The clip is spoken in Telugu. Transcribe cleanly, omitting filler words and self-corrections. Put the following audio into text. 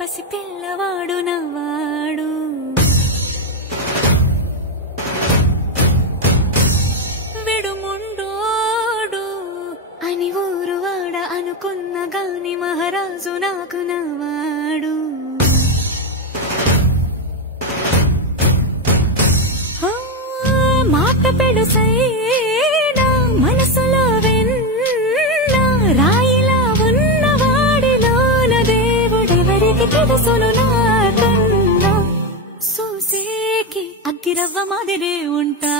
పసిపిల్లవాడు నవ్వాడు. విడుముండోడు అని ఊరువాడ అనుకున్న గాని మహారాజు నాకు నవ్వాడు. మాట పెడుసైనా మనసులో వెన్న రాయిలా ఉన్నవాడిలోన దేవుడెవరికి తెలుసును నాకన్నా. సూసేకి అగ్గిరవ్వ మాదిరే ఉంటా